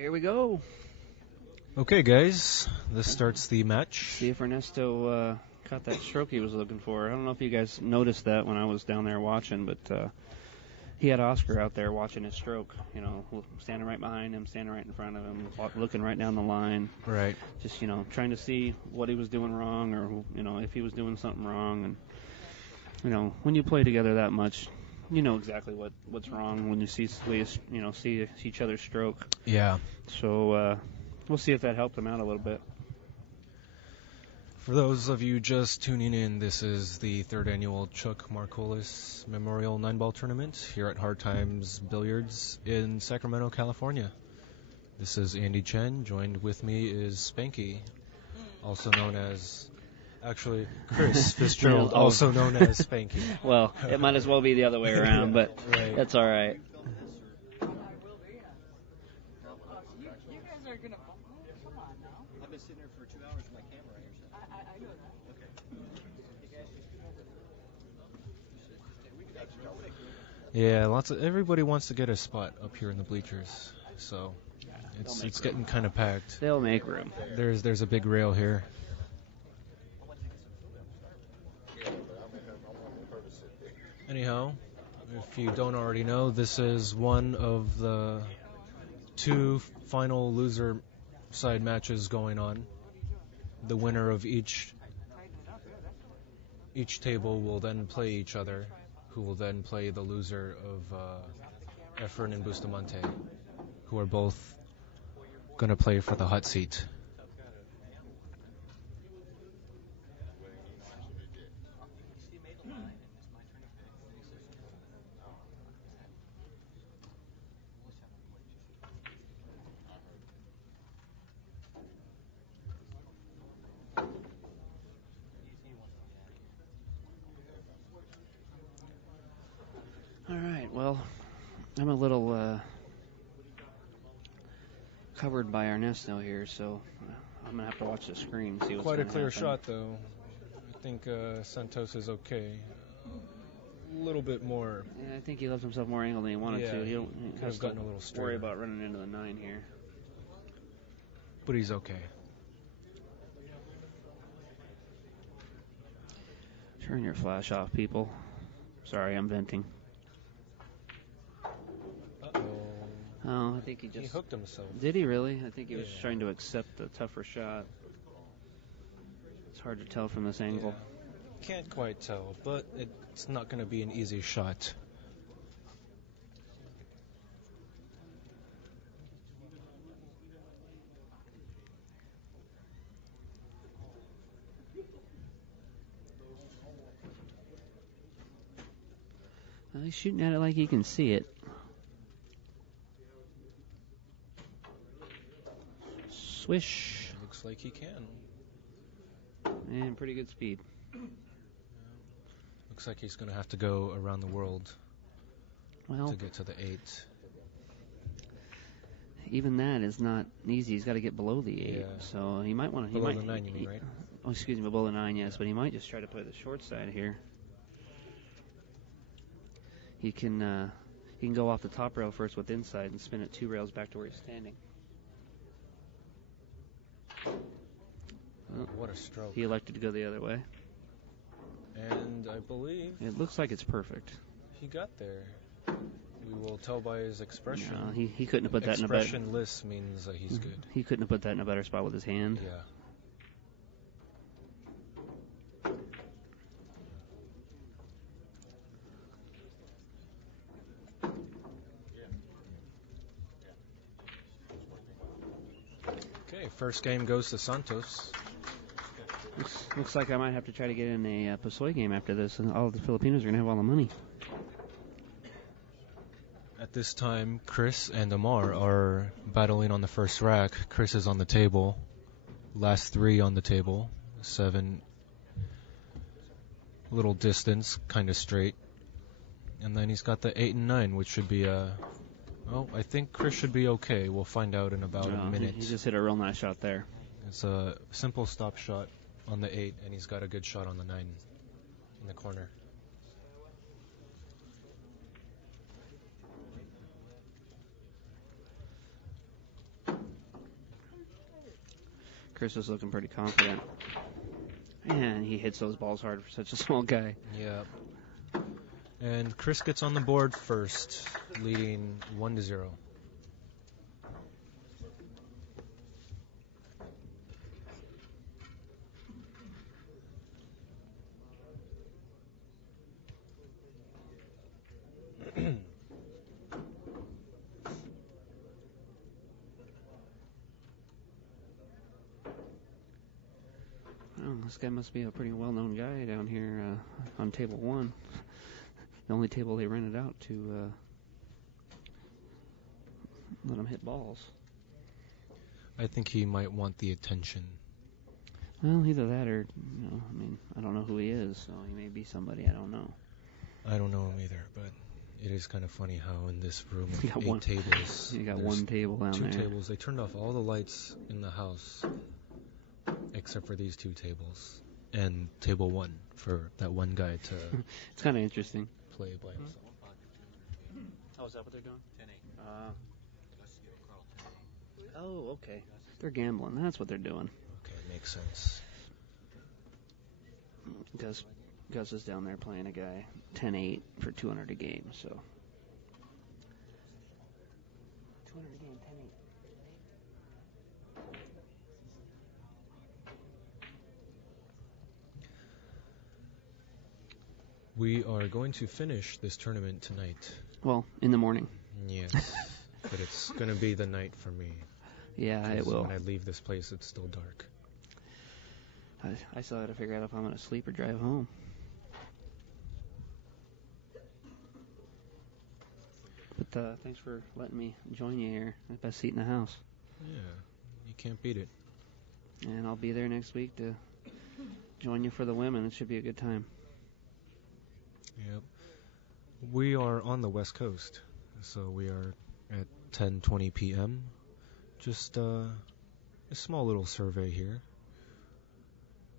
Here we go. Okay, guys, this starts the match. See if Ernesto caught that stroke he was looking for. I don't know if you guys noticed that when I was down there watching, but he had Oscar out there watching his stroke. You know, standing right behind him, standing right in front of him, looking right down the line. Right. Just, trying to see what he was doing wrong or, if he was doing something wrong. And, when you play together that much, you know exactly what's wrong when you see each other's stroke. Yeah. So we'll see if that helped him out a little bit. For those of you just tuning in, this is the third annual Chuck Marcolis Memorial 9-Ball Tournament here at Hard Times Billiards in Sacramento, California. This is Andy Chen. Joined with me is Spanky, also known as... Actually, Chris Fitzgerald, also known as Spanky. Well, it might as well be the other way around, but right. That's all right. You guys are going to bump me? Come on now. I've been sitting there for 2 hours with my camera right here. I know that. Yeah, everybody wants to get a spot up here in the bleachers, so it's getting kind of packed. They'll make room. There's a big rail here. Anyhow, if you don't already know, this is one of the 2 final loser side matches going on. The winner of each table will then play each other, who will then play the loser of Efren and Bustamante, who are both going to play for the hot seat. All right, well, I'm a little covered by Ernesto here, so I'm going to have to watch the screen and see what's Quite a gonna clear happen. shot, though. I think Santos is okay. A little bit more. Yeah, I think he left himself more angle than he wanted to. He could have gotten a little straighter. Worry about running into the 9 here. But he's okay. Turn your flash off, people. Sorry, I'm venting. Oh, I think he hooked himself. Did he really? I think he was trying to accept the tougher shot. It's hard to tell from this angle. Yeah. Can't quite tell, but it's not going to be an easy shot. Well, he's shooting at it like he can see it. Swish. Looks like he can. And pretty good speed. Looks like he's going to have to go around the world to get to the 8. Even that is not easy. He's got to get below the 8. Yeah. So he might want to... Below the 9, you mean, right? Oh, excuse me, below the 9, yes. But he might just try to play the short side here. He can go off the top rail first with inside and spin it 2 rails back to where he's standing. Oh, what a stroke. He elected to go the other way. And I believe... It looks like it's perfect. He got there. We will tell by his expression. No, he couldn't have put that in a better... Expressionless means he's good. He couldn't have put that in a better spot with his hand. Yeah. Okay, first game goes to Santos. Looks like I might have to try to get in a Pasoy game after this, and all the Filipinos are going to have all the money. At this time, Chris and Amar are battling on the first rack. Chris is on the table. Last 3 on the table. 7. Little distance, kind of straight. And then he's got the 8 and 9, which should be I think Chris should be okay. We'll find out in about a minute. He just hit a real nice shot there. It's a simple stop shot on the 8, and he's got a good shot on the 9 in the corner. Chris is looking pretty confident. And he hits those balls hard for such a small guy. Yeah. And Chris gets on the board first, leading 1-0. Oh, this guy must be a pretty well-known guy down here on table 1. The only table they rented out to let him hit balls. I think he might want the attention. Well, either that or, I mean, I don't know who he is, so he may be somebody I don't know. I don't know him either, but it is kind of funny how in this room You of got 8 one- tables, You got there's one table down 2 there. tables. They turned off all the lights in the house except for these 2 tables and table 1 for that one guy to It's kind of interesting. play by himself. Oh, is that what they're doing? 10-8. Oh, okay. They're gambling. That's what they're doing. Okay, makes sense. Gus is down there playing a guy 10-8 for 200 a game, so. 200 a game, 10-8. We are going to finish this tournament tonight. Well, in the morning. Yes. But it's going to be the night for me. Yeah, it 'Cause will. When I leave this place, it's still dark. I still got to figure out if I'm going to sleep or drive home. But thanks for letting me join you here. The best seat in the house. Yeah, you can't beat it. And I'll be there next week to join you for the women. It should be a good time. Yep. We are on the West Coast, so we are at 10:20 p.m. Just a small little survey here.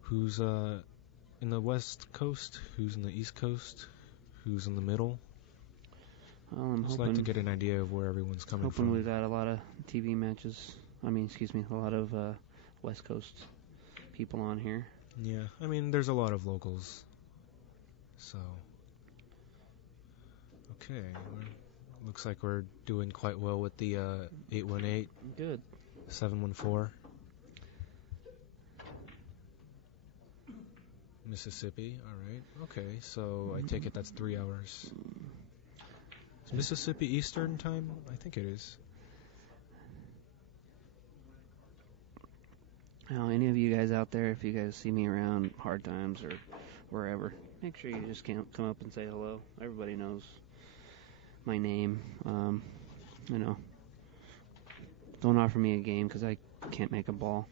Who's in the West Coast? Who's in the East Coast? Who's in the middle? Well, I'm Just hoping, like to get an idea of where everyone's coming hoping from. we've got a lot of TV matches. A lot of West Coast people on here. Yeah, I mean, there's a lot of locals. So, okay, looks like we're doing quite well with the 818, Good. 714. Mississippi, alright. Okay, so I take it that's 3 hours. Is Mississippi Eastern time? I think it is. Now, any of you guys out there, if you guys see me around Hard Times or wherever, make sure you just come up and say hello. Everybody knows my name. Don't offer me a game because I can't make a ball.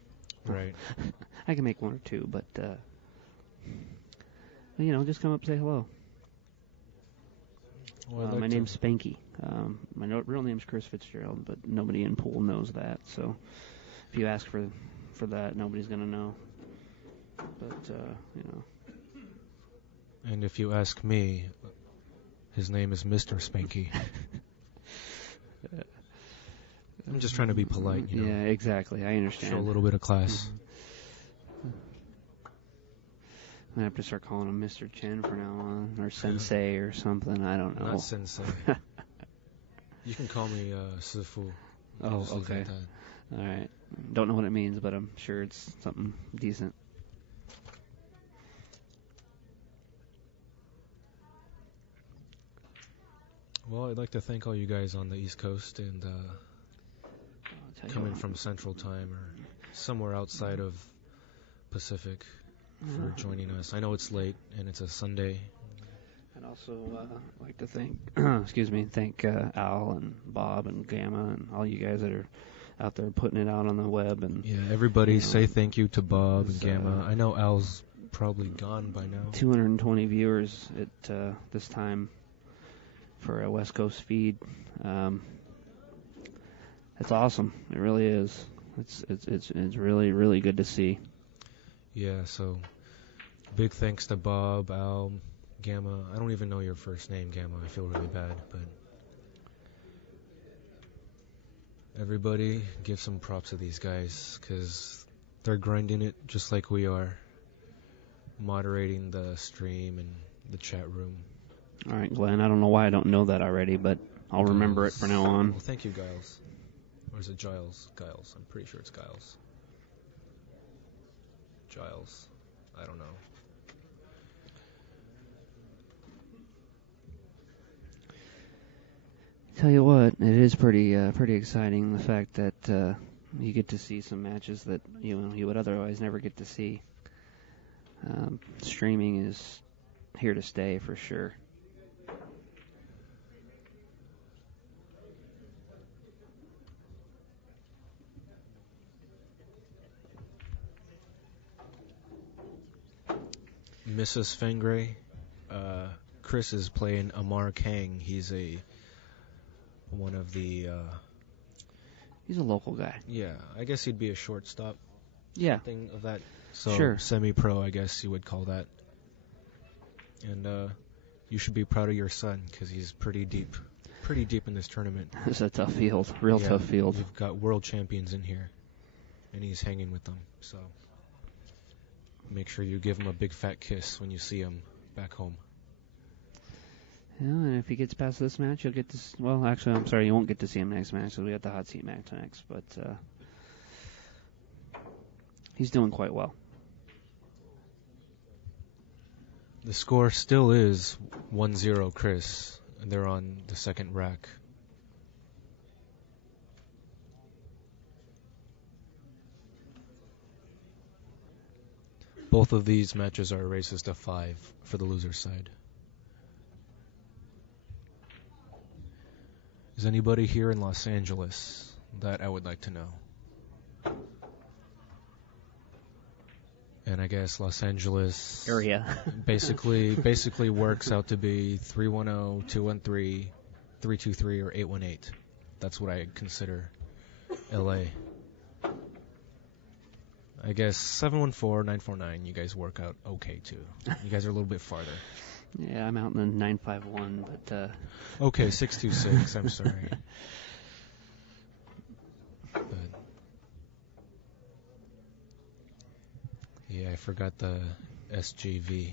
Right. I can make 1 or 2, but just come up and say hello. Well, I'd like my to- name's Spanky. My real name's Chris Fitzgerald, but nobody in Poole knows that. So if you ask for that, nobody's gonna know. But And if you ask me, his name is Mr. Spanky. I'm just trying to be polite, you know. Yeah, exactly. I understand. Show a little bit of class. I'm gonna have to start calling him Mr. Chen from now on, or Sensei or something. I don't know. Not sensei. You can call me Sifu. Oh, Just leave it okay. at that. All right. Don't know what it means, but I'm sure it's something decent. Well, I'd like to thank all you guys on the East Coast and I'll tell you coming what. from Central Time or somewhere outside of Pacific for joining us. I know it's late and it's a Sunday. I'd also like to thank, thank Al and Bob and Gamma and all you guys that are out there putting it out on the web. And Yeah, everybody You know, say thank you to Bob and it's, Gamma. I know Al's probably gone by now. 220 viewers at this time for a West Coast feed. It's awesome. It really is. It's really, really good to see. Yeah, so big thanks to Bob, Al, Gamma. I don't even know your first name, Gamma. I feel really bad, but everybody give some props to these guys because They're grinding it just like we are, moderating the stream and the chat room. All right, Glenn. I don't know why I don't know that already, but I'll remember it from now on. Well, thank you, Giles. Or is it Giles? Giles. I'm pretty sure it's Giles. Giles. I don't know. Tell you what, it is pretty exciting, the fact that you get to see some matches that you would otherwise never get to see. Streaming is here to stay for sure. Mrs. Fengray, Chris is playing Amar Kang. He's one of the... He's a local guy. Yeah, I guess he'd be a shortstop. Yeah. Something of that. So sure. Semi-pro, I guess you would call that. And you should be proud of your son, because he's pretty deep in this tournament. It's a tough field, tough field. You've got world champions in here, and he's hanging with them. So make sure you give him a big fat kiss when you see him back home. Yeah, and if he gets past this match, you'll get to... Well, actually, I'm sorry, you won't get to see him next match, so we got the hot seat match next, but he's doing quite well. The score still is 1-0 Chris, and they're on the second rack. Both of these matches are races to 5 for the loser's side. Is anybody here in Los Angeles? That I would like to know. And I guess Los Angeles area basically works out to be 310, 213, 323, or 818. That's what I consider LA. I guess 714, 949, you guys work out okay too. You guys are a little bit farther. Yeah, I'm out in the 951, but... Okay, 626, I'm sorry. But, yeah, I forgot the SGV.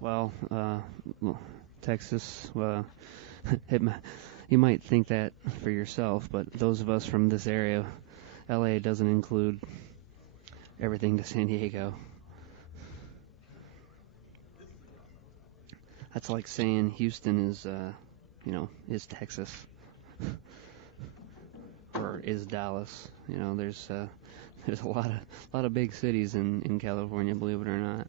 Well, Texas, you might think that for yourself, but those of us from this area, LA doesn't include everything to San Diego. That's like saying Houston is Texas, or is Dallas. There's a lot of big cities in California, believe it or not.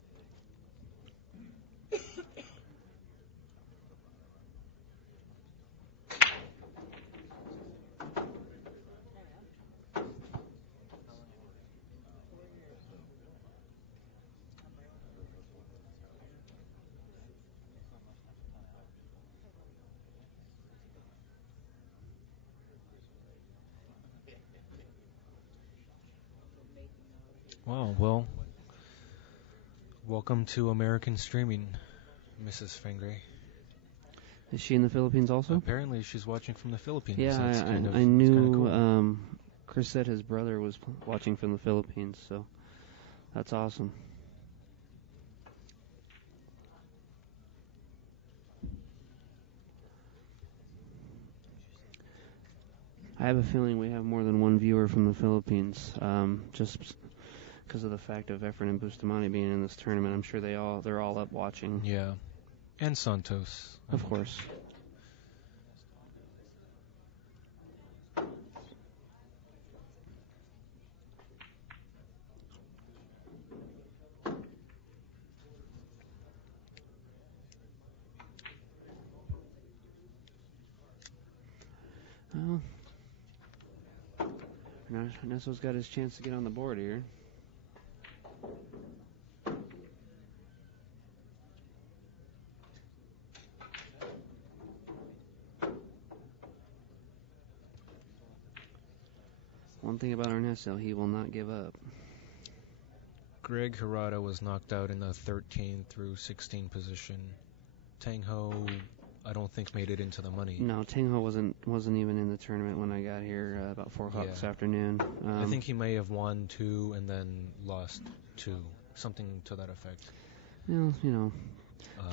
Wow, well, welcome to American streaming, Mrs. Fengray. Is she in the Philippines also? Apparently she's watching from the Philippines. Yeah, I knew cool. Chris said his brother was watching from the Philippines, so that's awesome. I have a feeling we have more than one viewer from the Philippines, just because of the fact of Efren and Bustamante being in this tournament. I'm sure they're all up watching. Yeah, and Santos. Of course. Well, Ernesto's got his chance to get on the board here. One thing about Ernesto, he will not give up. Greg Hirata was knocked out in the 13 through 16 position. Tang Ho, I don't think made it into the money. No, Tang Ho wasn't even in the tournament when I got here about 4 o'clock this afternoon. I think he may have won 2 and then lost 2, something to that effect. Well,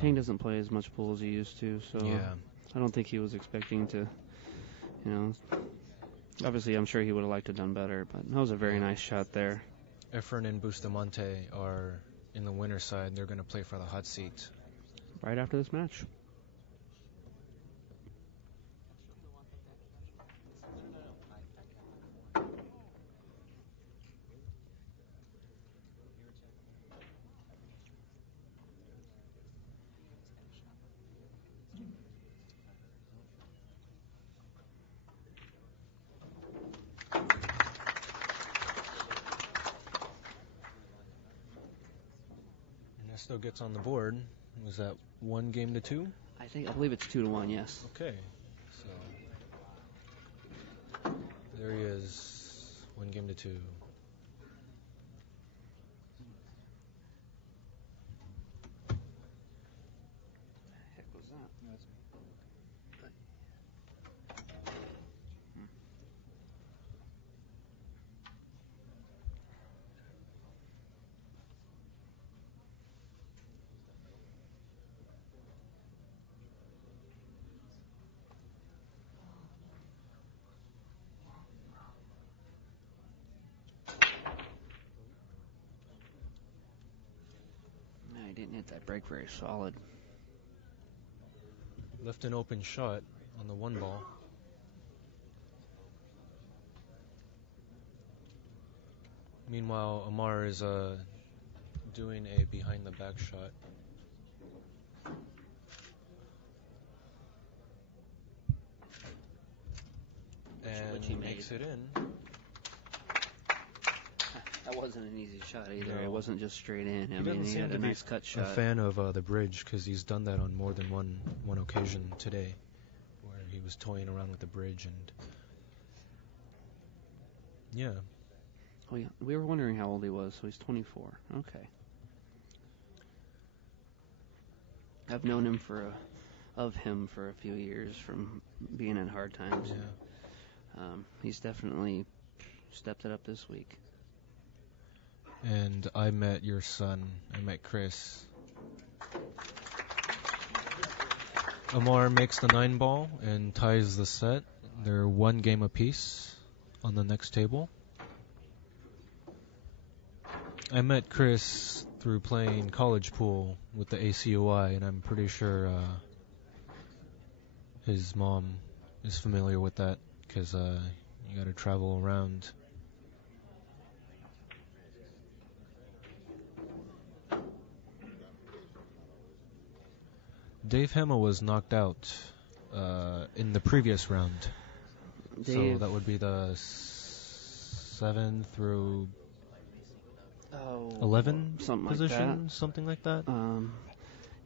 Tang doesn't play as much pool as he used to, so I don't think he was expecting to, obviously I'm sure he would have liked to have done better, but that was a very nice shot there. Efren and Bustamante are in the winner's side. They're going to play for the hot seat. Right after this match. Ernesto gets on the board. Was that 1-2? I believe it's 2-1, yes. Okay. So there he is. 1-2. Heck was that? I didn't hit that break very solid. Left an open shot on the 1 ball. Meanwhile, Amar is doing a behind-the-back shot. And he makes it in. That wasn't an easy shot either. No. It wasn't just straight in. He had a nice cut shot. A fan of the bridge because he's done that on more than one occasion today, where he was toying around with the bridge and yeah. Oh yeah, we were wondering how old he was. So he's 24. Okay. I've known him for a few years from being at Hard Times. Yeah. He's definitely stepped it up this week. And I met your son. I met Chris. Amar makes the 9 ball and ties the set. They're 1 game apiece on the next table. I met Chris through playing college pool with the ACUI, and I'm pretty sure his mom is familiar with that because you got to travel around. Dave Hema was knocked out in the previous round. So that would be the 7 through 11 position, something like that.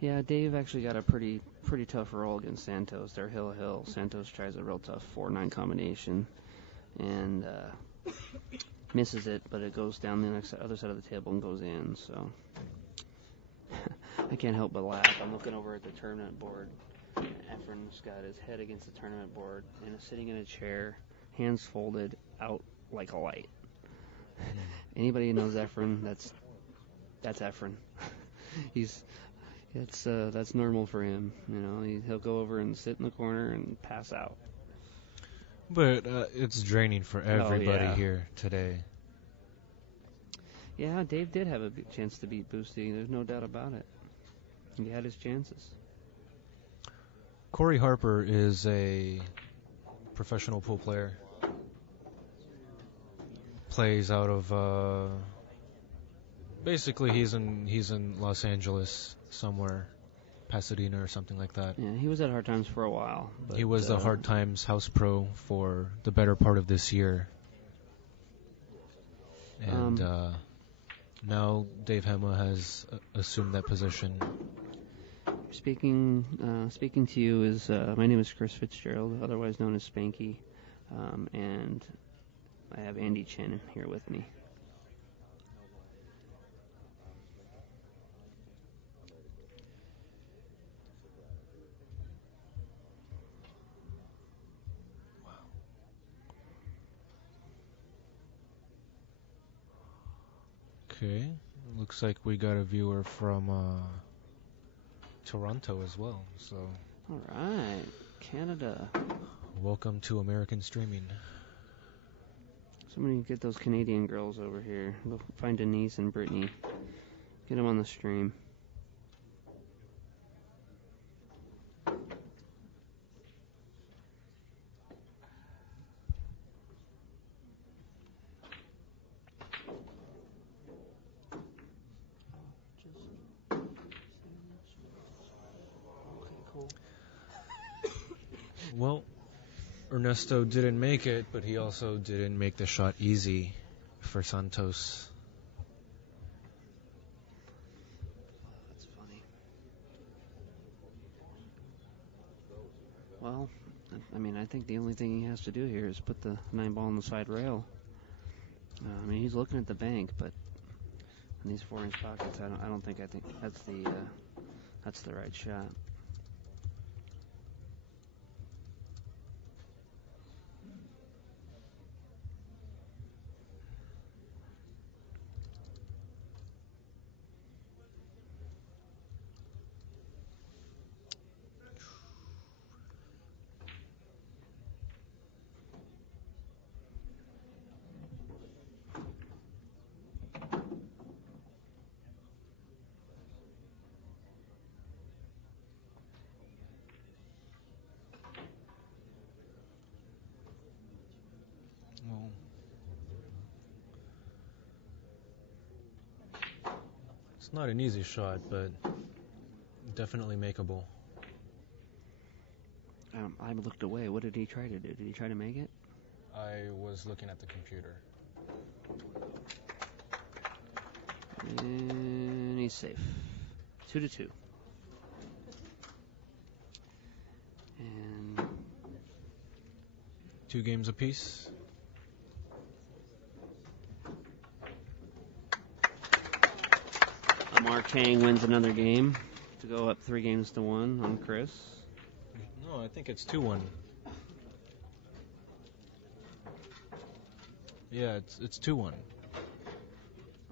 Yeah, Dave actually got a pretty tough roll against Santos. They're hill. Santos tries a real tough 4-9 combination and misses it, but it goes down the other side of the table and goes in. So I can't help but laugh. I'm looking over at the tournament board. Efren's got his head against the tournament board and is sitting in a chair, hands folded, out like a light. Anybody who knows Efren, that's Efren. That's normal for him. He'll go over and sit in the corner and pass out. But it's draining for everybody here today. Yeah, Dave did have a chance to beat Boosty. There's no doubt about it. He had his chances. Corey Harper is a professional pool player. Plays out of basically he's in Los Angeles somewhere, Pasadena or something like that. Yeah, he was at Hard Times for a while. But, he was the Hard Times house pro for the better part of this year. And now Dave Hema has assumed that position. Speaking to you is my name is Chris Fitzgerald, otherwise known as Spanky, and I have Andy Chen here with me. Okay. Looks like we got a viewer from Toronto as well. So, All right, Canada. welcome to American streaming. Somebody get those Canadian girls over here. Go find Denise and Brittany. Get them on the stream. Well, Ernesto didn't make it, but he also didn't make the shot easy for Santos. That's funny. Well, I mean, I think the only thing he has to do here is put the 9-ball on the side rail. I mean, he's looking at the bank, but in these 4-inch pockets, I think that's the right shot. Well, it's not an easy shot, but definitely makeable. I looked away. What did he try to do? Did he try to make it? I was looking at the computer. And he's safe. 2-2. And 2 games apiece. Amar Kang wins another game to go up 3-1 on Chris. No, I think it's 2-1. Yeah, it's 2-1.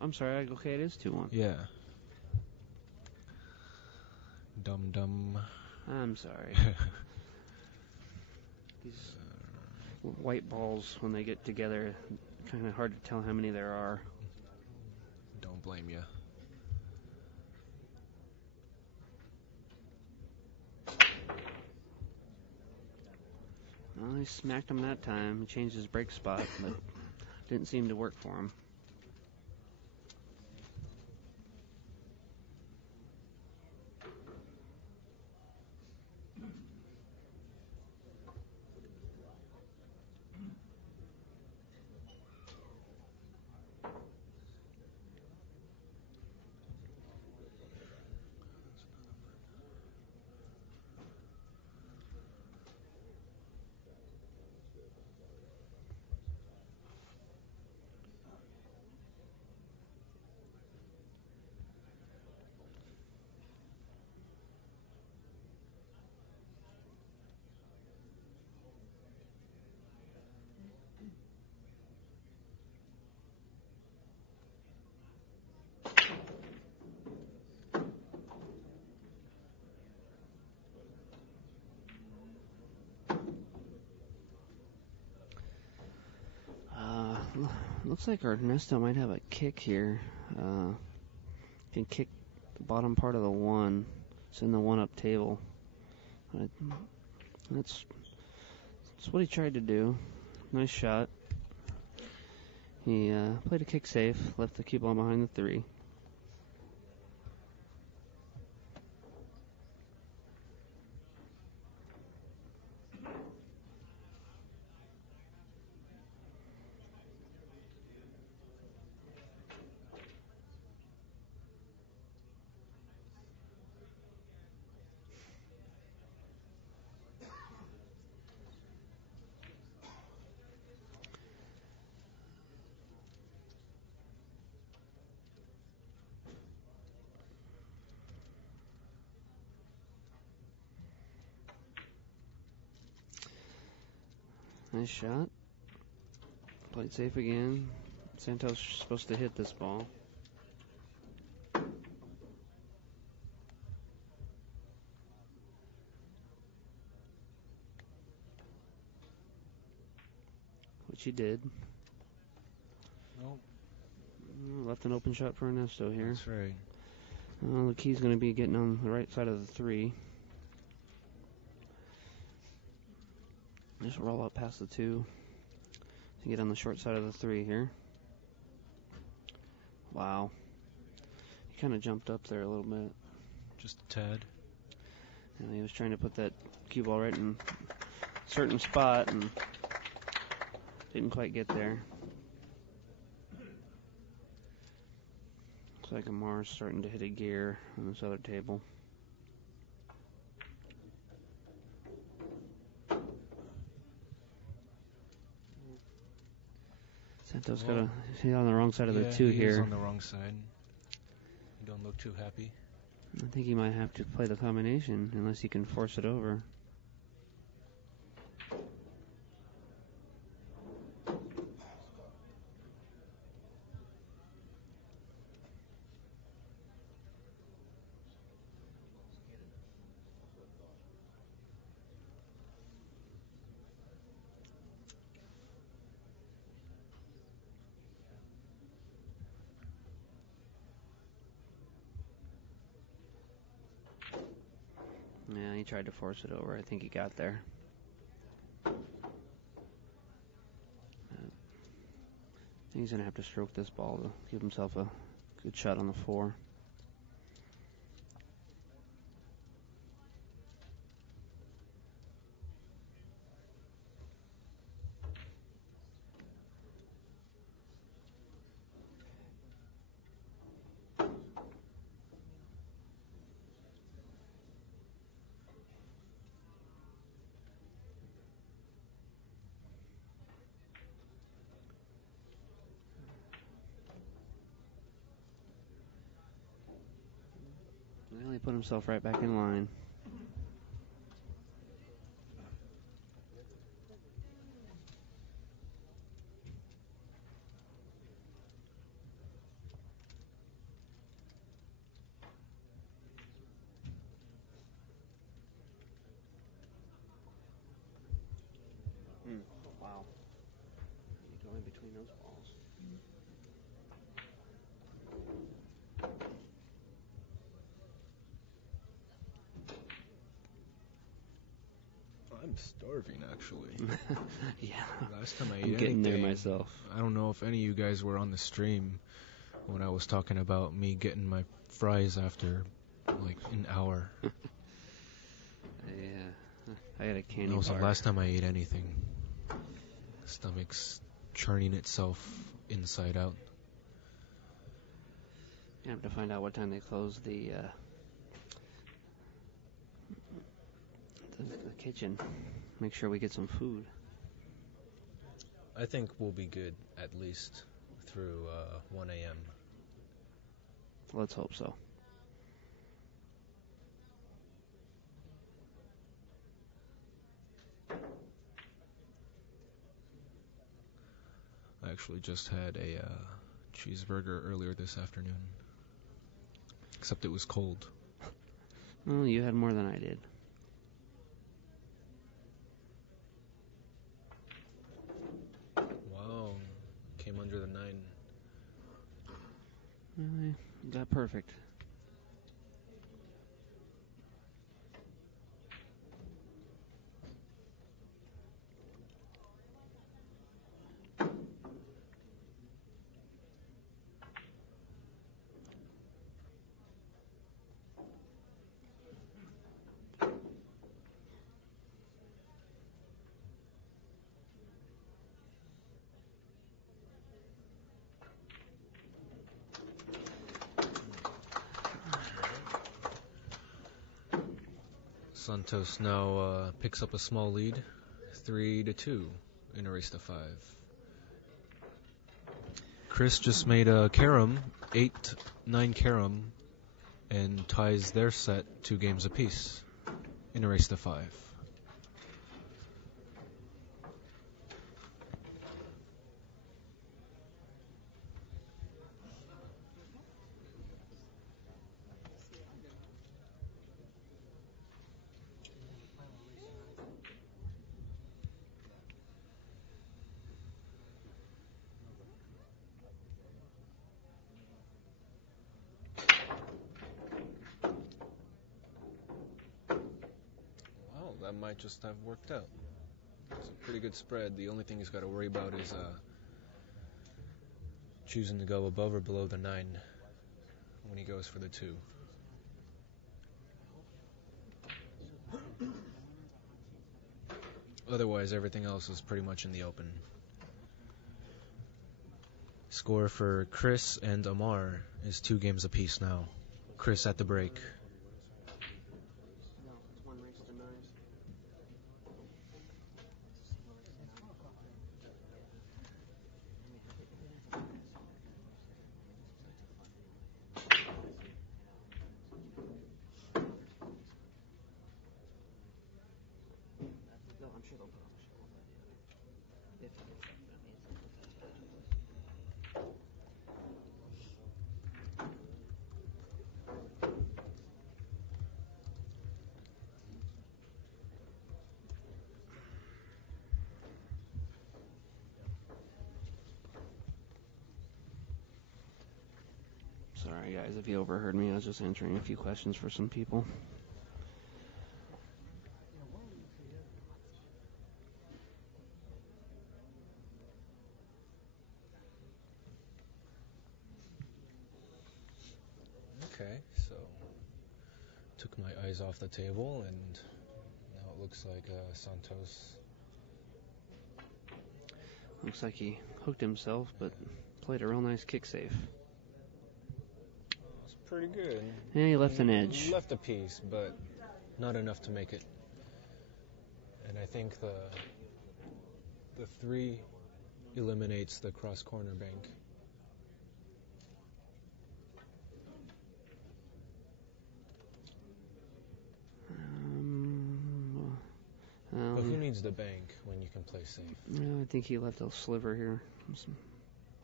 I'm sorry. Okay, it is 2-1. Yeah. Dum. I'm sorry. These white balls, when they get together, kind of hard to tell how many there are. Don't blame you. Well, he smacked him that time. He changed his break spot, but didn't seem to work for him. Looks like Ernesto might have a kick here. Can kick the bottom part of the 1. It's in the 1-up table. That's what he tried to do. Nice shot. He played a kick safe, left the cue ball behind the 3. Nice shot. Played safe again. Santos is supposed to hit this ball. Which he did. Nope. Left an open shot for Ernesto here. That's right. The key's going to be getting on the right side of the 3. Just roll out past the 2 to get on the short side of the 3 here. Wow. He kind of jumped up there a little bit. Just a tad. And he was trying to put that cue ball right in a certain spot and didn't quite get there. Looks like Amar's starting to hit a gear on this other table. Santos he's on the wrong side of the 2 he here. is on the wrong side. You don't look too happy. I think he might have to play the combination unless he can force it over. Yeah, he tried to force it over. I think he got there. I think he's going to have to stroke this ball to give himself a good shot on the 4. Well, he put himself right back in line. Wow. You go in between those balls. I'm starving, actually. Yeah. Last time I ate I'm getting there anything, myself. I don't know if any of you guys were on the stream when I was talking about me getting my fries after like an hour. Yeah. I had a candy That was bar. the last time I ate anything. Stomach's churning itself inside out. I have to find out what time they close the kitchen. Make sure we get some food. I think we'll be good at least through 1 a.m. Let's hope so. I actually just had a cheeseburger earlier this afternoon. Except it was cold. Well, you had more than I did. Wow. Came under the 9. Really? Got perfect. Santos now picks up a small lead, 3-2 in a race to 5. Chris just made a carom, 8-9 carom, and ties their set 2 games apiece in a race to 5. that might just have worked out. It's a pretty good spread. The only thing he's got to worry about is choosing to go above or below the 9 when he goes for the 2. Otherwise, everything else is pretty much in the open. Score for Chris and Amar is 2 games apiece now. Chris at the break. No, it's 1 race to 9. No, I'm sure they'll put on the show. If Sorry, guys, if you overheard me. I was just answering a few questions for some people. Okay, so took my eyes off the table, and now it looks like Santos. Looks like he hooked himself, but played a real nice kick save. It's pretty good. Yeah, he left an edge. Left a piece, but not enough to make it. And I think the 3 eliminates the cross corner bank. But who needs the bank when you can play safe? Yeah, I think he left a sliver here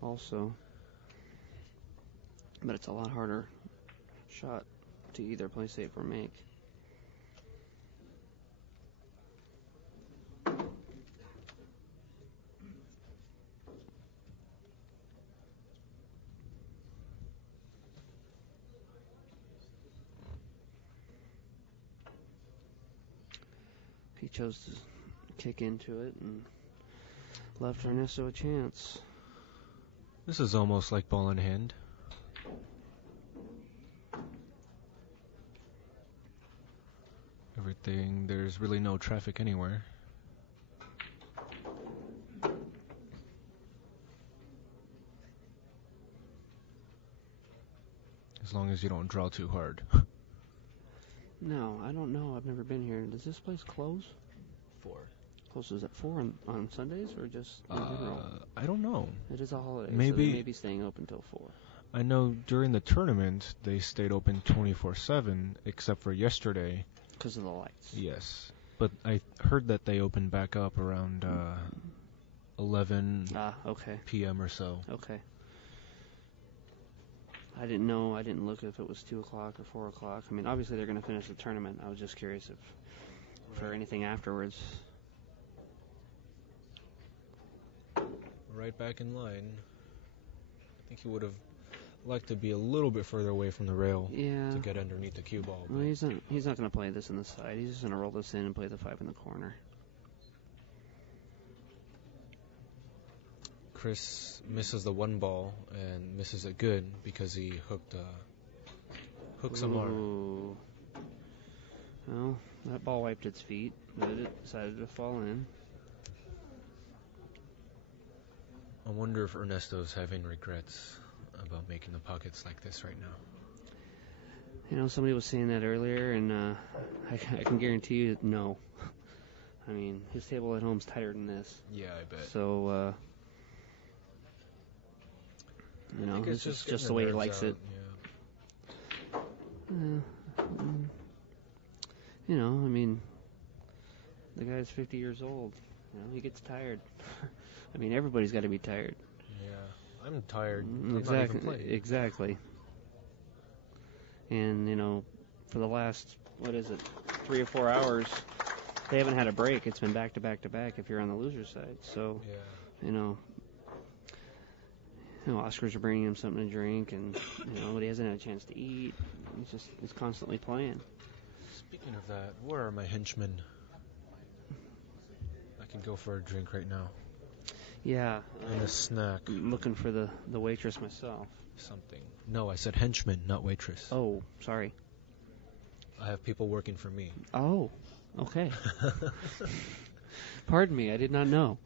also. But it's a lot harder shot to either play safe or make. He chose to kick into it and left Ernesto a chance. This is almost like ball in hand. Everything, there's really no traffic anywhere. As long as you don't draw too hard. No, I don't know. I've never been here. Does this place close? 4. Closes at 4 on Sundays or just in general? I don't know. It is a holiday, so Maybe- they may be staying open till 4. I know during the tournament they stayed open 24/7, except for yesterday. Because of the lights. Yes, but I heard that they opened back up around 11 Okay. p.m. or so. Okay. I didn't know. I didn't look if it was 2 o'clock or 4 o'clock. I mean, obviously they're going to finish the tournament. I was just curious if for anything afterwards. Right back in line. I think he would have liked to be a little bit further away from the rail Yeah. to get underneath the cue ball. Well, he's not going to play this in the side. He's just going to roll this in and play the 5 in the corner. Chris misses the 1 ball and misses it good because he hooks Amar. Ooh. Well, that ball wiped its feet, but it decided to fall in. I wonder if Ernesto's having regrets about making the pockets like this right now. You know, somebody was saying that earlier, and I can guarantee you, no. I mean, his table at home's tighter than this. Yeah, I bet. So, you know, it's this is just the way he likes it. Yeah. You know, I mean, the guy's 50 years old. You know, he gets tired. I mean, everybody's got to be tired. Yeah, I'm tired. I'm Exactly. not even playing. Exactly. And, you know, for the last, 3 or 4 hours, they haven't had a break. It's been back to back to back if you're on the loser side. So, Yeah. you know, Oscars are bringing him something to drink, and, you know, but he hasn't had a chance to eat. He's constantly playing. Speaking of that, where are my henchmen? go for a drink right now. Yeah. And a snack. I'm looking for the waitress myself. Something. No, I said henchman, not waitress. Oh, sorry. I have people working for me. Oh, okay. Pardon me, I did not know.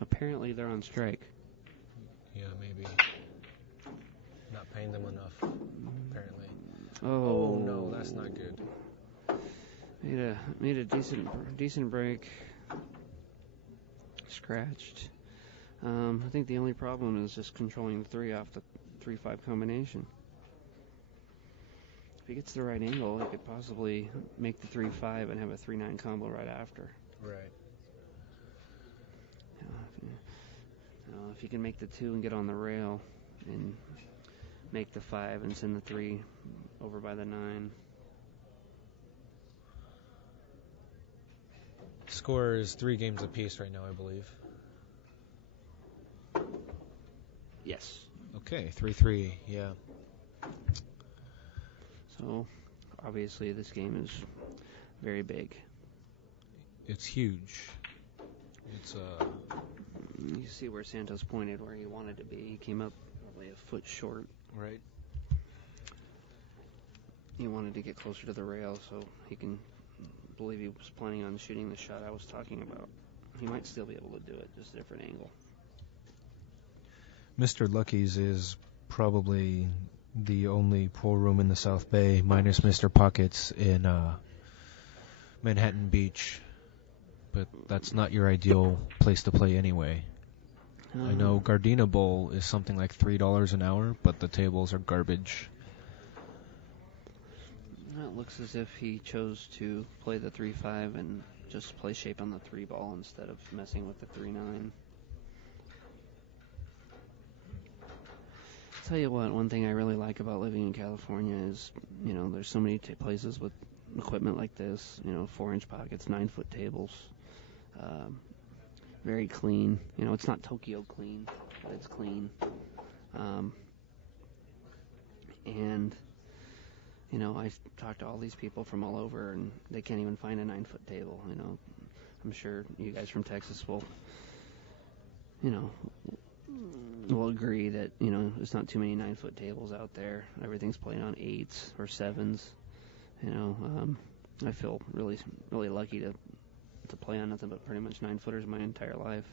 Apparently they're on strike. Yeah, maybe. Not paying them enough, apparently. Oh, no, that's not good. Made a decent break. Scratched. I think the only problem is just controlling the 3 off the 3-5 combination. If he gets the right angle, he could possibly make the 3-5 and have a 3-9 combo right after. Right. If he can make the 2 and get on the rail and make the 5 and send the 3 over by the 9. Score is 3 games apiece right now, I believe. Yes. Okay, 3-3, yeah. So, obviously, this game is very big. It's huge. It's You see where Santos pointed where he wanted to be. He came up probably a foot short. Right. He wanted to get closer to the rail so he can believe he was planning on shooting the shot I was talking about. He might still be able to do it, just a different angle. Mr. Lucky's is probably the only pool room in the South Bay, minus Mr. Pockets in Manhattan Beach. But that's not your ideal place to play anyway. I know Gardena Bowl is something like $3 an hour, but the tables are garbage. It looks as if he chose to play the 3-5 and just play shape on the 3 ball instead of messing with the 3-9. Tell you what, one thing I really like about living in California is, there's so many places with equipment like this, 4-inch pockets, 9-foot tables, very clean. It's not Tokyo clean, but it's clean. And I've talked to all these people from all over, and they can't even find a 9-foot table. I'm sure you guys from Texas will agree that, there's not too many 9-foot tables out there. Everything's playing on 8s or 7s. I feel really, really lucky to play on nothing but pretty much 9-footers my entire life.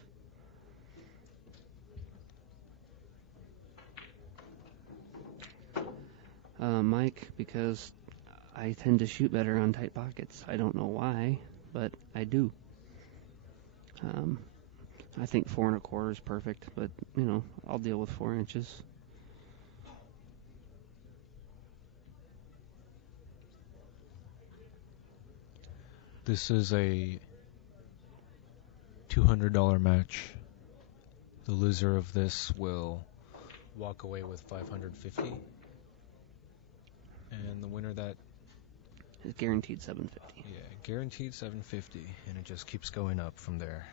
Mike, because I tend to shoot better on tight pockets. I don't know why, but I do. I think 4 1/4 is perfect, but, I'll deal with 4 inches. This is a $200 match. The loser of this will walk away with $550. And the winner that is guaranteed $750. Yeah, guaranteed $750, and it just keeps going up from there.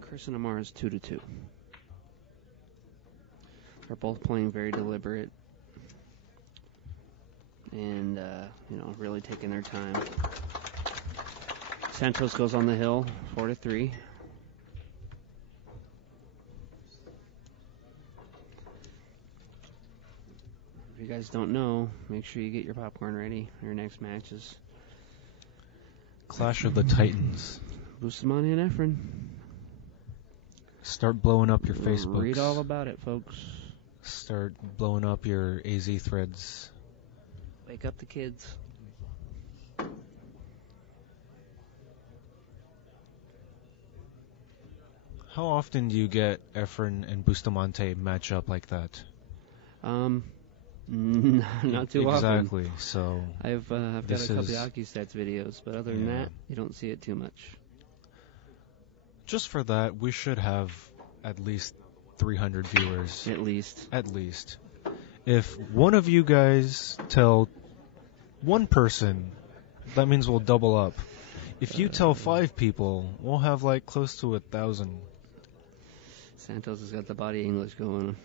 Chris and Amar is 2-2. They're both playing very deliberate and really taking their time. Santos goes on the hill, 4-3. If you guys don't know, make sure you get your popcorn ready. Your next match is Clash of the Titans. Bustamante and Efren. Start blowing up your Facebooks. Read all about it, folks. Start blowing up your AZ threads. Wake up the kids. How often do you get Efren and Bustamante match up like that? Not too often. Exactly. So I've got a couple of hockey stats videos, but other than that, you don't see it too much. Just for that, we should have at least 300 viewers. At least. At least. If one of you guys tell one person, that means we'll double up. If you tell 5 people, we'll have like close to 1,000. Santos has got the body English going.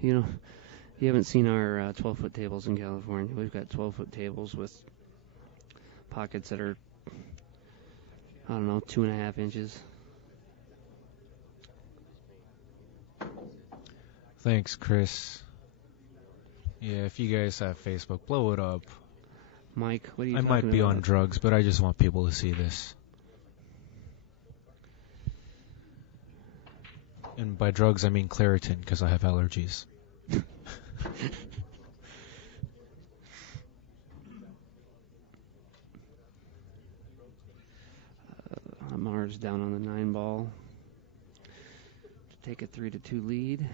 You know, you haven't seen our 12-foot tables in California. We've got 12-foot tables with pockets that are, I don't know, 2.5 inches. Thanks, Chris. Yeah, if you guys have Facebook, blow it up. Mike, what are you I talking might be about? on drugs, but I just want people to see this. And by drugs, I mean Claritin, because I have allergies. Amar's down on the 9 ball to take a 3-2 lead.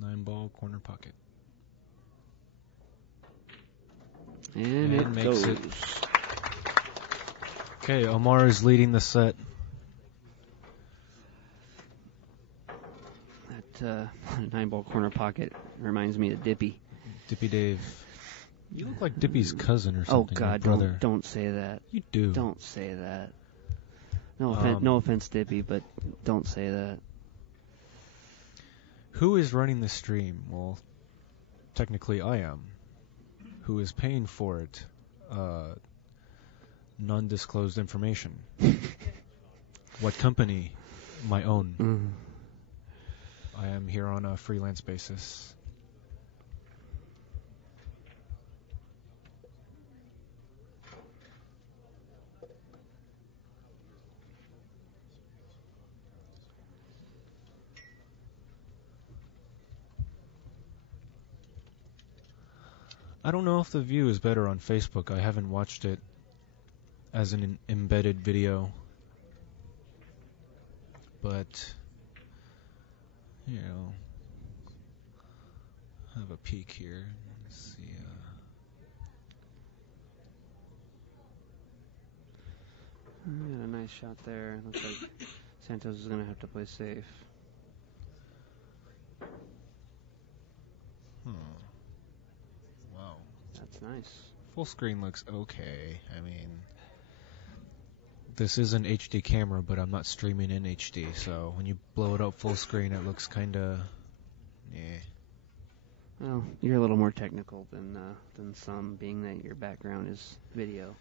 9 ball, corner pocket. And it makes goes. it. Okay, Omar is leading the set. That 9 ball corner pocket reminds me of Dippy. Dippy Dave. You look like Dippy's cousin or Oh something. God, your brother. don't say that. You do. Don't say that. No offense, Dippy, but don't say that. Who is running the stream? Well, technically I am. Who is paying for it? Non-disclosed information. What company? My own. Mm. I am here on a freelance basis. I don't know if the view is better on Facebook. I haven't watched it as an embedded video. But, you know, have a peek here. Let's see. Got a nice shot there. Looks like Santos is going to have to play safe. Wow. That's nice. Full screen looks okay. I mean, this is an HD camera, but I'm not streaming in HD, so when you blow it up full screen, it looks kind of, Well, you're a little more technical than some, being that your background is video.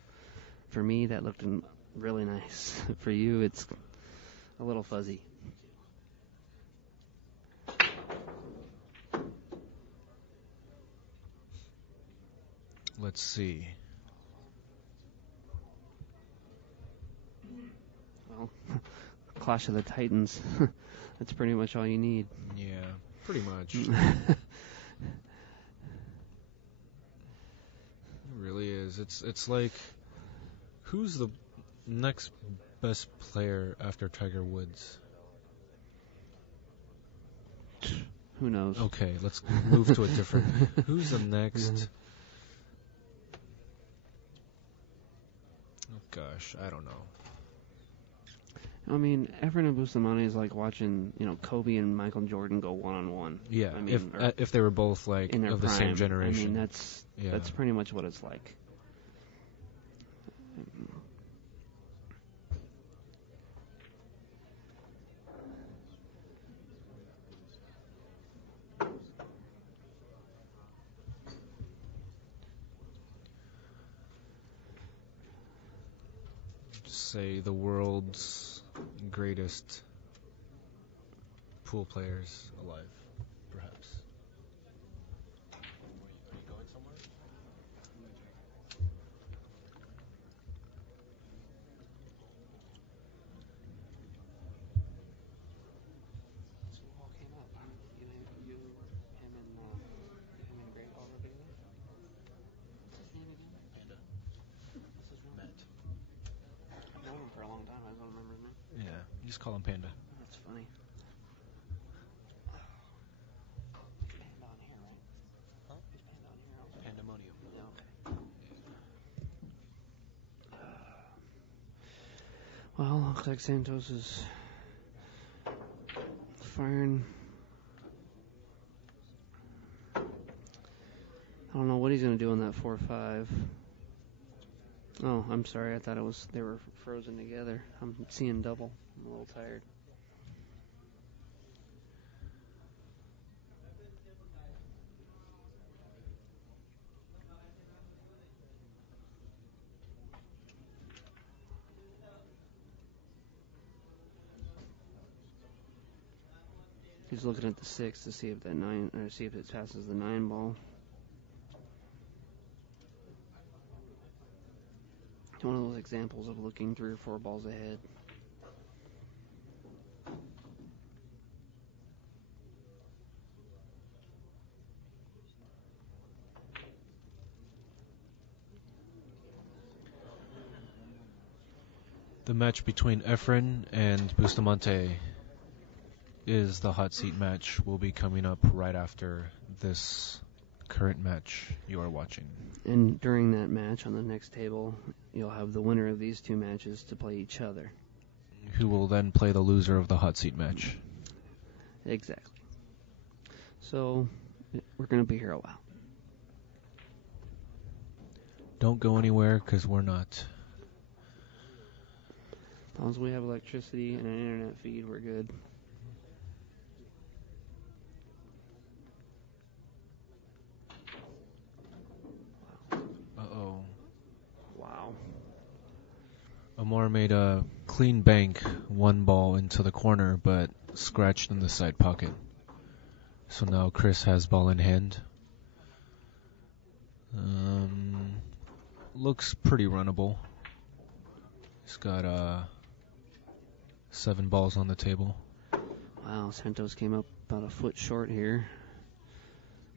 For me, that looked really nice. For you, it's a little fuzzy. Let's see. Well, Clash of the Titans. That's pretty much all you need. Yeah, pretty much. It really is. It's like, who's the next best player after Tiger Woods? Who knows? Okay, let's move to a different. Who's the next? Oh gosh, I don't know. I mean, Efren Bustamante is like watching, Kobe and Michael Jordan go one-on-one. Yeah, I mean, if they were both like in their of the prime. same generation. I mean, that's pretty much what it's like. Say the world's greatest pool players alive, perhaps. Are you going somewhere? So who all came up? You, him, and Greg all were together? What's his name again? Panda. What's his real Matt. I've known him for a long time. I don't remember his name. Yeah, you just call him Panda. That's funny. He's Panda on here, right? Huh? He's Panda on here also. Pandemonium. Yeah, okay. Well, looks like Santos is firing. I don't know what he's going to do on that 4-5. Oh, I'm sorry. I thought they were frozen together. I'm seeing double. I'm a little tired. He's looking at the 6 to see if that 9, or see if it passes the 9 ball. One of those examples of looking 3 or 4 balls ahead. The match between Efren and Bustamante is the hot seat match. Will be coming up right after this current match you are watching. And during that match on the next table, you'll have the winner of these 2 matches to play each other. Who will then play the loser of the hot seat match. Exactly. So, we're going to be here a while. Don't go anywhere, because we're not. As long as we have electricity and an internet feed, we're good. Uh-oh. Wow. Amar made a clean bank, 1 ball into the corner, but scratched in the side pocket. So now Chris has ball in hand. Looks pretty runnable. He's got 7 balls on the table. Wow, Santos came up about a foot short here.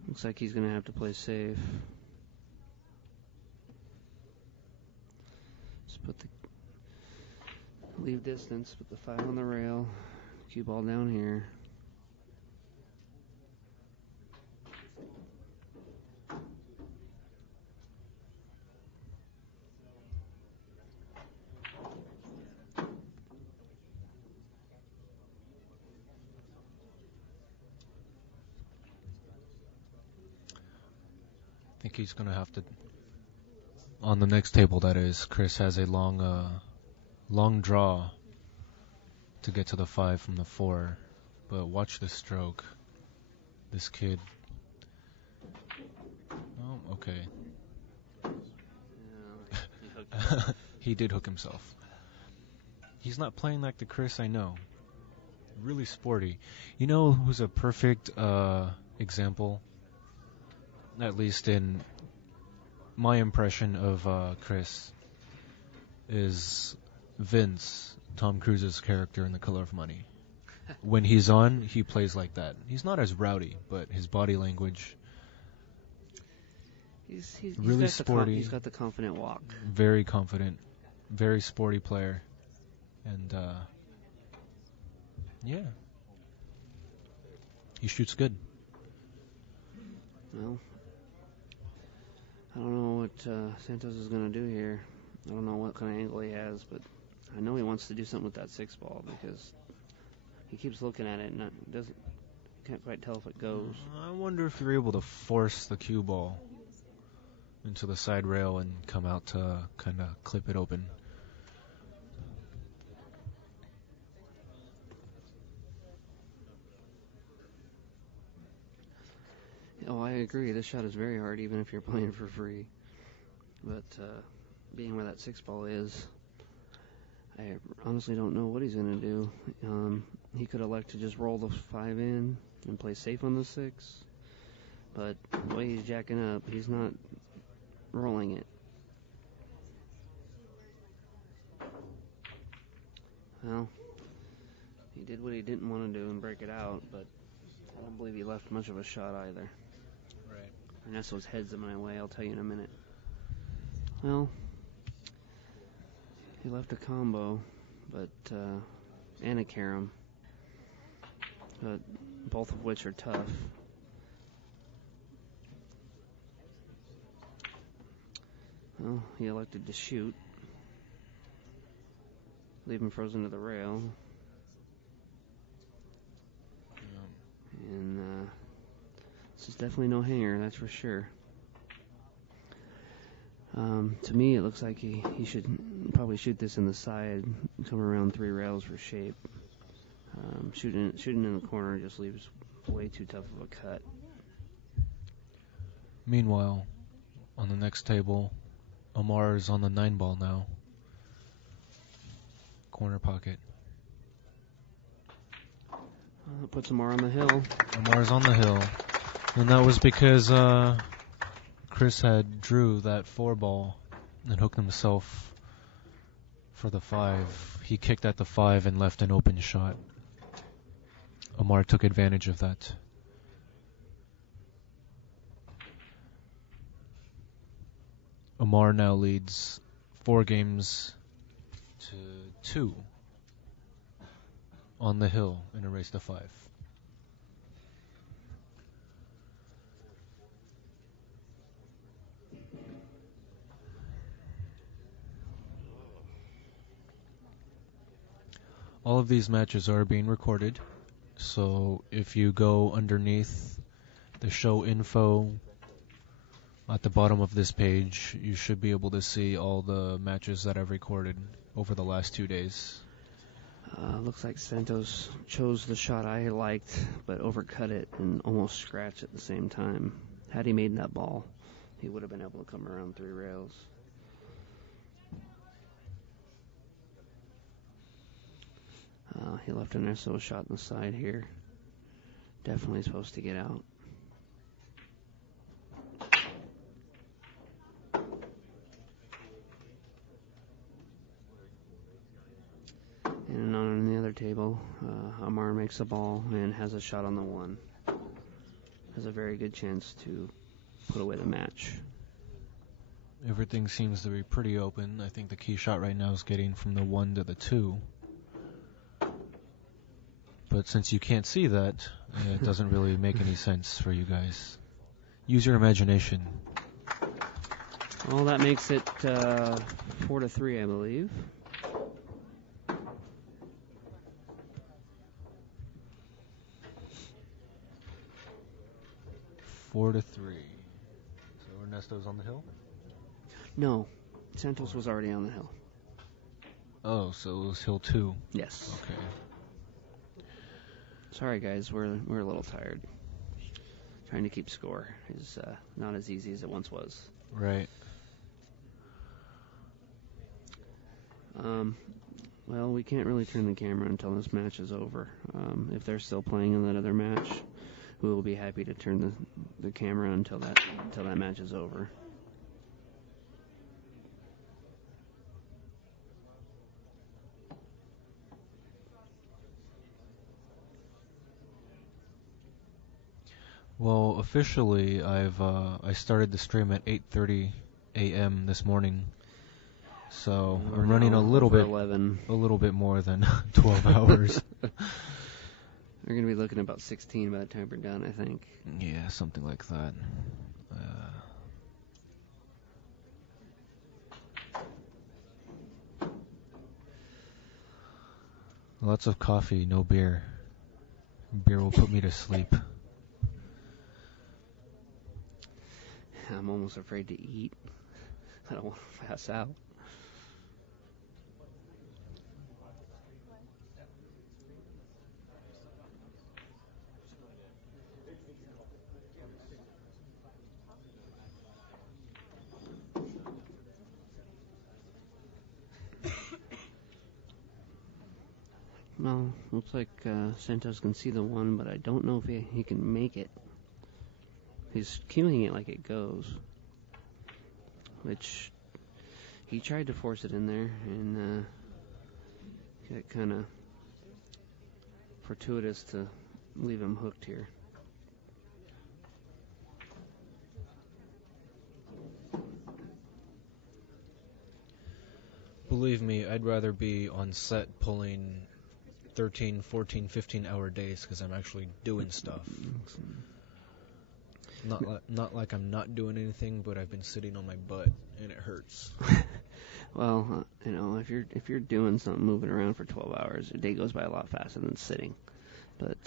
Looks like he's going to have to play safe. Just leave distance, put the 5 on the rail, cue ball down here. I think he's going to have to, on the next table that is, Chris has a long draw to get to the 5 from the 4, but watch the stroke. This kid. Oh, okay. Yeah, he did hook himself. He's not playing like the Chris I know. Really sporty. You know who's a perfect example? At least in my impression of Chris, is Vince, Tom Cruise's character in The Color of Money. When he's on, he plays like that. He's not as rowdy, but his body language, he's really got sporty. He's got the confident walk. Very confident, very sporty player, and yeah, he shoots good. Well, I don't know what Santos is going to do here. I don't know what kind of angle he has, but I know he wants to do something with that 6 ball because he keeps looking at it and can't quite tell if it goes. I wonder if you're able to force the cue ball into the side rail and come out to kind of clip it open. Oh, I agree. This shot is very hard, even if you're playing for free. But being where that 6 ball is, I honestly don't know what he's going to do. He could elect to just roll the 5 in and play safe on the 6. But the way he's jacking up, he's not rolling it. Well, he did what he didn't want to do and break it out, but I don't believe he left much of a shot either. Right. Ernesto's head's in my way, I'll tell you in a minute. Well, he left a combo, but and a carom, but both of which are tough. Well, he elected to shoot, leave him frozen to the rail, and this is definitely no hanger, that's for sure. To me, it looks like he should probably shoot this in the side, come around 3 rails for shape. Shooting in the corner just leaves way too tough of a cut. Meanwhile, on the next table, Omar is on the 9 ball now. Corner pocket. Puts Amar on the hill. Amar's on the hill. And that was because Chris had drew that 4-ball and hooked himself for the 5. He kicked at the 5 and left an open shot. Amar took advantage of that. Amar now leads 4 games to 2 on the hill in a race to 5. All of these matches are being recorded, so if you go underneath the show info at the bottom of this page, you should be able to see all the matches that I've recorded over the last 2 days. Looks like Santos chose the shot I liked, but overcut it and almost scratched at the same time. Had he made that ball, he would have been able to come around 3 rails. He left Ernesto a shot in the side here. Definitely supposed to get out. And on the other table, Amar makes a ball and has a shot on the 1. Has a very good chance to put away the match. Everything seems to be pretty open. I think the key shot right now is getting from the 1 to the 2. But since you can't see that, it doesn't really make any sense for you guys. Use your imagination. Well, that makes it 4-3, I believe. Four to 3. So Ernesto's on the hill? No, Santos was already on the hill. Oh, so it was hill 2. Yes. Okay. Sorry, guys, we're a little tired. Trying to keep score is not as easy as it once was. Right. Well, we can't really turn the camera until this match is over. If they're still playing in that other match, we will be happy to turn the camera until that match is over. Well, officially, I started the stream at 8:30 a.m. this morning, so I'm running a little bit more than 12 hours. We're gonna be looking at about 16 by the time we're done, I think. Yeah, something like that. Lots of coffee, no beer. Beer will put me to sleep. I'm almost afraid to eat. I don't want to pass out. Well, looks like Santos can see the 1, but I don't know if he can make it. He's cueing it like it goes, which he tried to force it in there, and got kind of fortuitous to leave him hooked here. Believe me, I'd rather be on set pulling 13, 14, 15-hour days because I'm actually doing stuff. Not like I'm not doing anything, but I've been sitting on my butt and it hurts. Well, if you're doing something, moving around for 12 hours, a day goes by a lot faster than sitting. But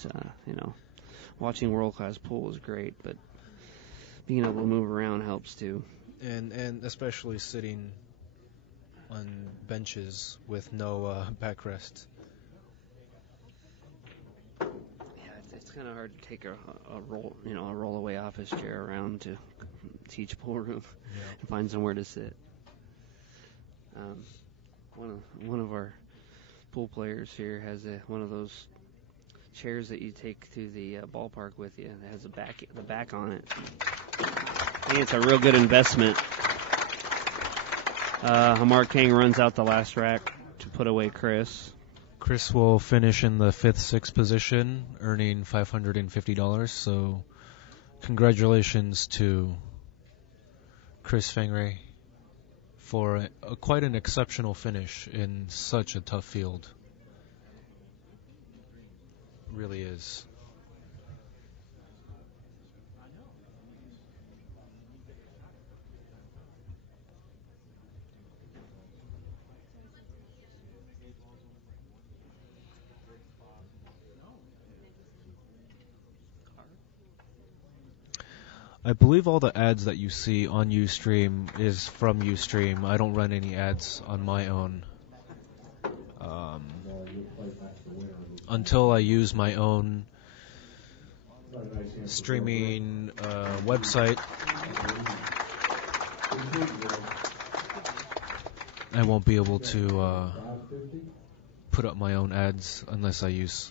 watching world-class pool is great, but being able to move around helps too. And especially sitting on benches with no backrest. It's kind of hard to take a rollaway office chair around to each pool room and find somewhere to sit. One of our pool players here has one of those chairs that you take to the ballpark with you. It has the back on it. I think it's a real good investment. Hamar King runs out the last rack to put away Chris. Chris will finish in the 5th, 6th position, earning $550. So congratulations to Chris Fangray for quite an exceptional finish in such a tough field. Really is. I believe all the ads that you see on Ustream is from Ustream. I don't run any ads on my own. Until I use my own streaming website, I won't be able to put up my own ads unless I use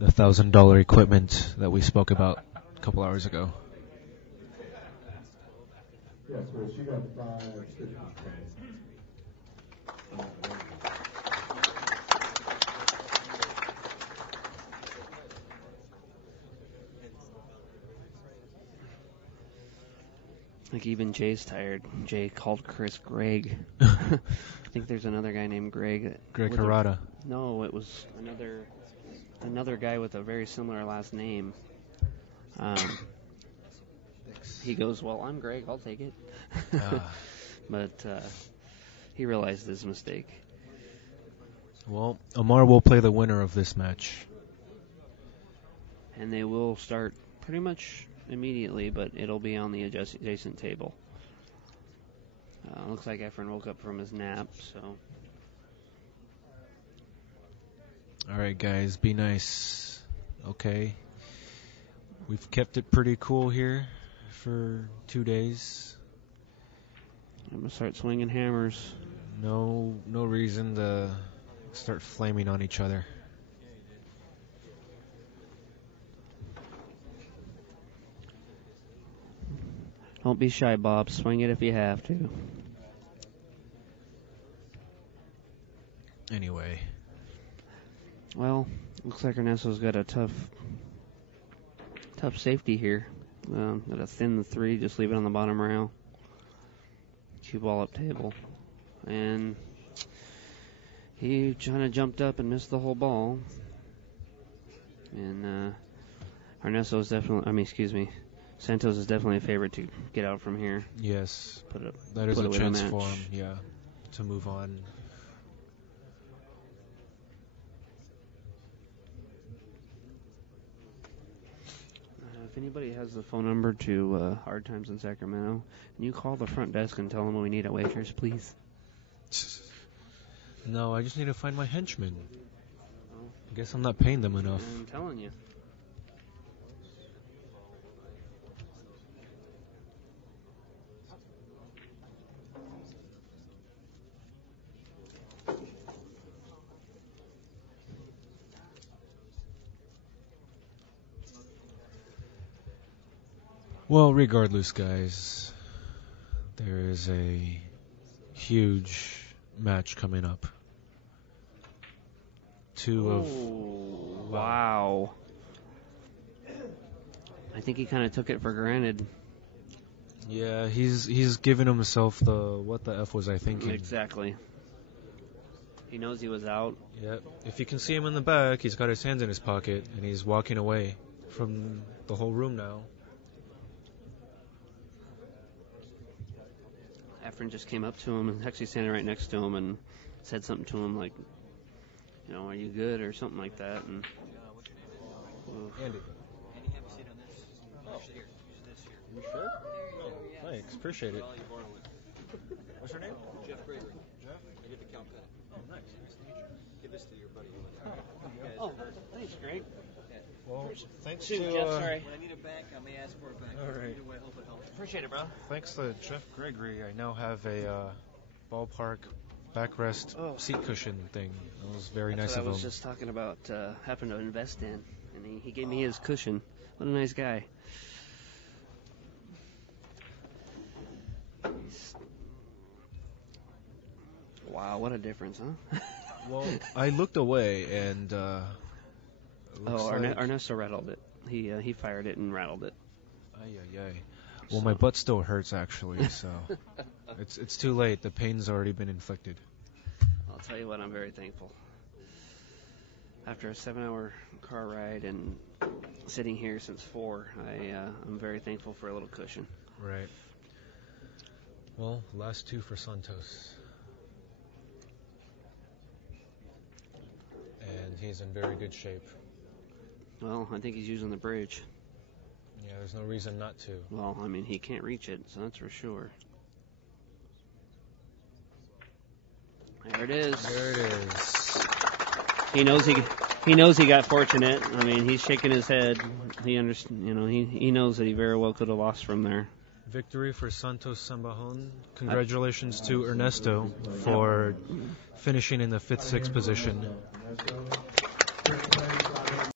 the $1,000 equipment that we spoke about a couple hours ago. Yeah, so she got 550. Like even Jay's tired. Jay called Chris Greg. I think there's another guy named Greg. Greg Harada. No, it was another guy with a very similar last name. He goes, well, I'm Greg, I'll take it. But he realized his mistake. Well, Amar will play the winner of this match. And they will start pretty much immediately, but it'll be on the adjacent table. Looks like Efren woke up from his nap, so. All right, guys, be nice. Okay. We've kept it pretty cool here for 2 days. I'm going to start swinging hammers. No reason to start flaming on each other. Don't be shy, Bob. Swing it if you have to. Anyway. Well, looks like Ernesto's got a tough safety here. Got to thin the 3, just leave it on the bottom rail. 2 ball up table. And he kind of jumped up and missed the whole ball. And Santos is definitely a favorite to get out from here. Yes. That that is a chance for him, yeah, to move on. If anybody has the phone number to Hard Times in Sacramento, can you call the front desk and tell them we need a waitress, please? No, I just need to find my henchmen. I guess I'm not paying them enough. I'm telling you. Well, regardless, guys, there is a huge match coming up. Wow. I think he kind of took it for granted. Yeah, he's giving himself the what the F was I thinking. Exactly. He knows he was out. Yep. If you can see him in the back, he's got his hands in his pocket, and he's walking away from the whole room now. Efren just came up to him and actually standing right next to him and said something to him like, are you good or something like that. And Andy, have a seat on this. Oh, here. Use this here. You sure? Oh, thanks. Appreciate it. What's your name? Jeff Gregory. Jeff? I get the Calcutta. Oh, nice. Nice to meet you. Give this to your buddy. thanks, Greg. Well, thanks Jeff, to sorry. When I need a bank, I may ask for a bank. All right. Either way, I hope it helps. Appreciate it, bro. thanks to Jeff Gregory, I now have a ballpark backrest seat cushion thing. That was very That's nice what of I was him. just talking about having to invest in, and he gave me his cushion. What a nice guy. Wow, what a difference, huh? Well, I looked away, and it looks like... Ernesto rattled it. He fired it and rattled it. Ay, ay, ay. Well, my butt still hurts, actually, so... It's too late. The pain's already been inflicted. I'll tell you what, I'm very thankful. After a 7-hour car ride and sitting here since 4, I'm very thankful for a little cushion. Right. Well, last 2 for Santos. And he's in very good shape. Well, I think he's using the bridge. Yeah, there's no reason not to. Well, I mean, he can't reach it, so that's for sure. There it is. There it is. He knows he got fortunate. I mean, he's shaking his head. He knows that he very well could have lost from there. Victory for Santos Sambajon. Congratulations to Ernesto for finishing in the 5th, 6th position.